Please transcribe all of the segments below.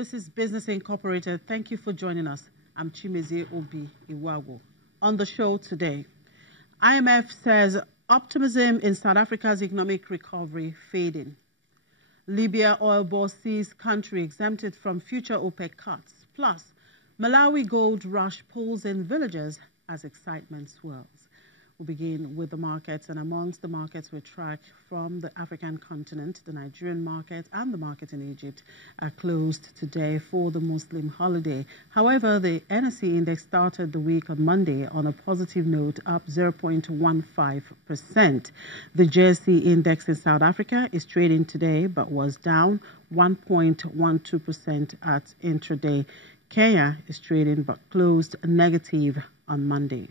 This is Business Incorporated. Thank you for joining us. I'm Chimezie Obi Iwago. On the show today, IMF says optimism in South Africa's economic recovery fading. Libya oil boss sees country exempted from future OPEC cuts. Plus, Malawi gold rush pulls in villagers as excitement swells. We'll begin with the markets, and amongst the markets we track from the African continent, the Nigerian market and the market in Egypt are closed today for the Muslim holiday. However, the NSE index started the week on Monday on a positive note, up 0.15%. The JSE index in South Africa is trading today, but was down 1.12% at intraday. Kenya is trading, but closed negative on Monday.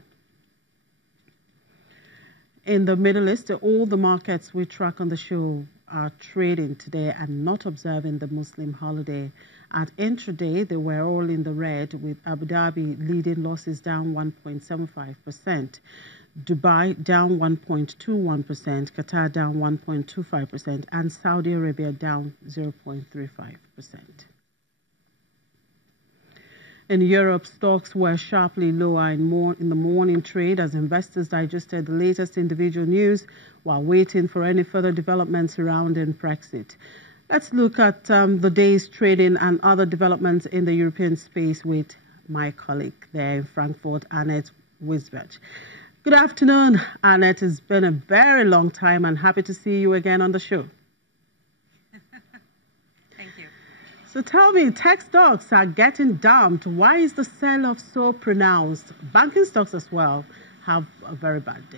In the Middle East, all the markets we track on the show are trading today and not observing the Muslim holiday. At intraday, they were all in the red, with Abu Dhabi leading losses down 1.75%, Dubai down 1.21%, Qatar down 1.25%, and Saudi Arabia down 0.35%. In Europe, stocks were sharply lower in the morning trade as investors digested the latest individual news while waiting for any further developments surrounding Brexit. Let's look at the day's trading and other developments in the European space with my colleague there in Frankfurt, Annette Wisbech. Good afternoon, Annette. It's been a very long time and happy to see you again on the show. So tell me, tech stocks are getting dumped. Why is the sell-off so pronounced? Banking stocks as well have a very bad day,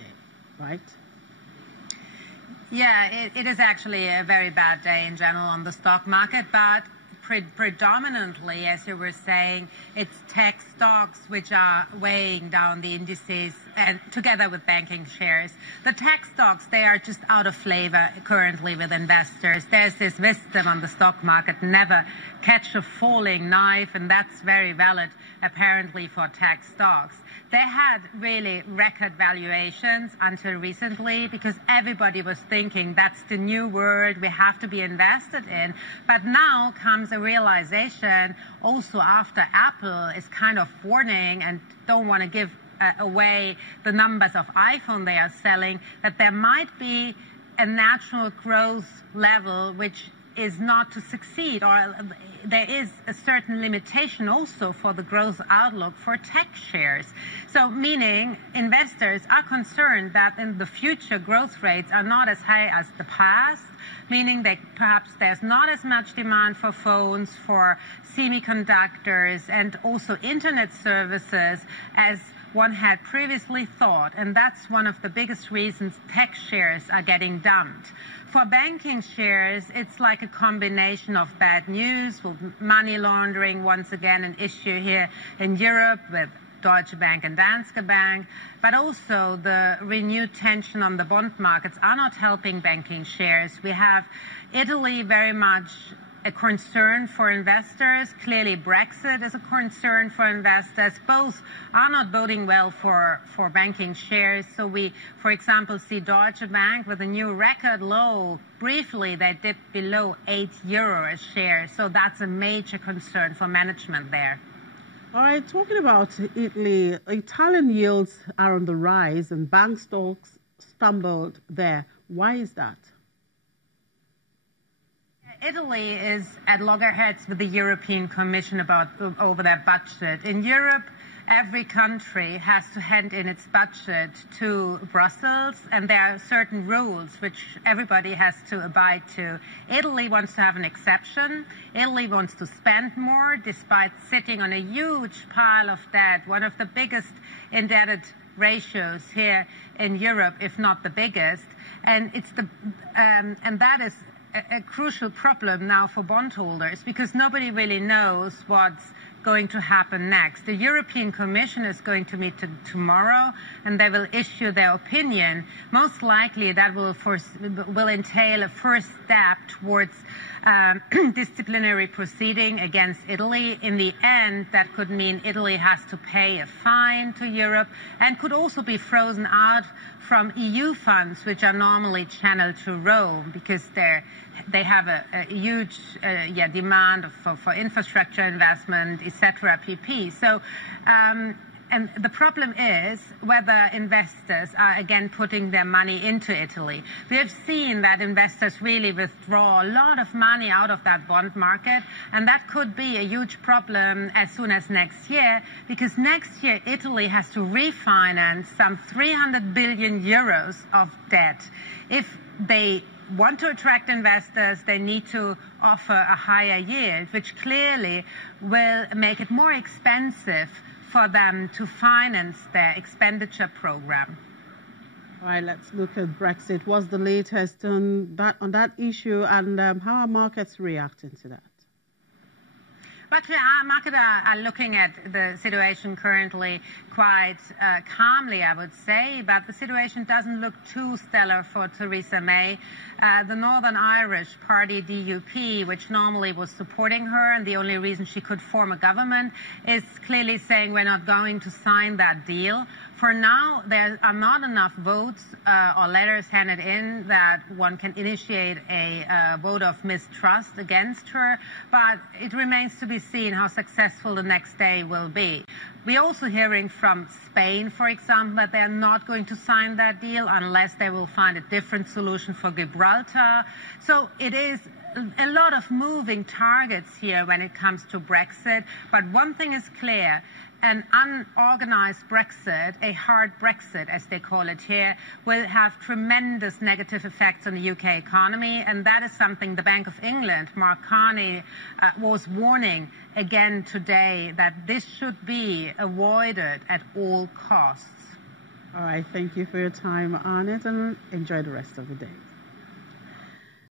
right? Yeah, it is actually a very bad day in general on the stock market, but predominantly, as you were saying, it's tech stocks which are weighing down the indices, and together with banking shares. The tech stocks, they are just out of flavor currently with investors. There's this wisdom on the stock market, never catch a falling knife, and that's very valid apparently for tech stocks. They had really record valuations until recently because everybody was thinking that's the new world we have to be invested in. But now comes a realization also after Apple is kind of warning and don't want to give away the numbers of iPhone they are selling, that there might be a natural growth level which is not to succeed, or there is a certain limitation also for the growth outlook for tech shares. So meaning investors are concerned that in the future growth rates are not as high as the past, meaning that perhaps there's not as much demand for phones, for semiconductors, and also internet services as one had previously thought, and that's one of the biggest reasons tech shares are getting dumped. For banking shares, it's like a combination of bad news, with money laundering once again an issue here in Europe with Deutsche Bank and Danske Bank, but also the renewed tension on the bond markets are not helping banking shares. We have Italy very much a concern for investors. Clearly, Brexit is a concern for investors. Both are not boding well for banking shares. So we, for example, see Deutsche Bank with a new record low. Briefly, they dipped below €8 a share. So that's a major concern for management there. All right, talking about Italy, Italian yields are on the rise and bank stocks stumbled there. Why is that? Italy is at loggerheads with the European Commission over their budget. In Europe, every country has to hand in its budget to Brussels, and there are certain rules which everybody has to abide to. Italy wants to have an exception. Italy wants to spend more despite sitting on a huge pile of debt, one of the biggest indebted ratios here in Europe, if not the biggest. And that is a crucial problem now for bondholders because nobody really knows what's going to happen next. The European Commission is going to meet tomorrow, and they will issue their opinion. Most likely that will entail a first step towards disciplinary proceeding against Italy. In the end, that could mean Italy has to pay a fine to Europe and could also be frozen out from EU funds, which are normally channeled to Rome, because they have a huge demand for infrastructure investment, etc., pp. So, and the problem is whether investors are again putting their money into Italy. We have seen that investors really withdraw a lot of money out of that bond market, and that could be a huge problem as soon as next year, because next year Italy has to refinance some 300 billion euros of debt. If they want to attract investors, they need to offer a higher yield, which clearly will make it more expensive for them to finance their expenditure program. All right, let's look at Brexit. What's the latest on that issue, and how are markets reacting to that? Actually, our markets are looking at the situation currently quite calmly, I would say, but the situation doesn't look too stellar for Theresa May. The Northern Irish party, DUP, which normally was supporting her, and the only reason she could form a government, is clearly saying we're not going to sign that deal. For now, there are not enough votes or letters handed in that one can initiate a vote of mistrust against her, but it remains to be seen how successful the next day will be. We're also hearing from Spain, for example, that they're not going to sign that deal unless they will find a different solution for Gibraltar. So it is a lot of moving targets here when it comes to Brexit, but one thing is clear: an unorganized Brexit, a hard Brexit, as they call it here, will have tremendous negative effects on the UK economy, and that is something the Bank of England, Mark Carney, was warning again today, that this should be avoided at all costs. All right, thank you for your time on it, and enjoy the rest of the day.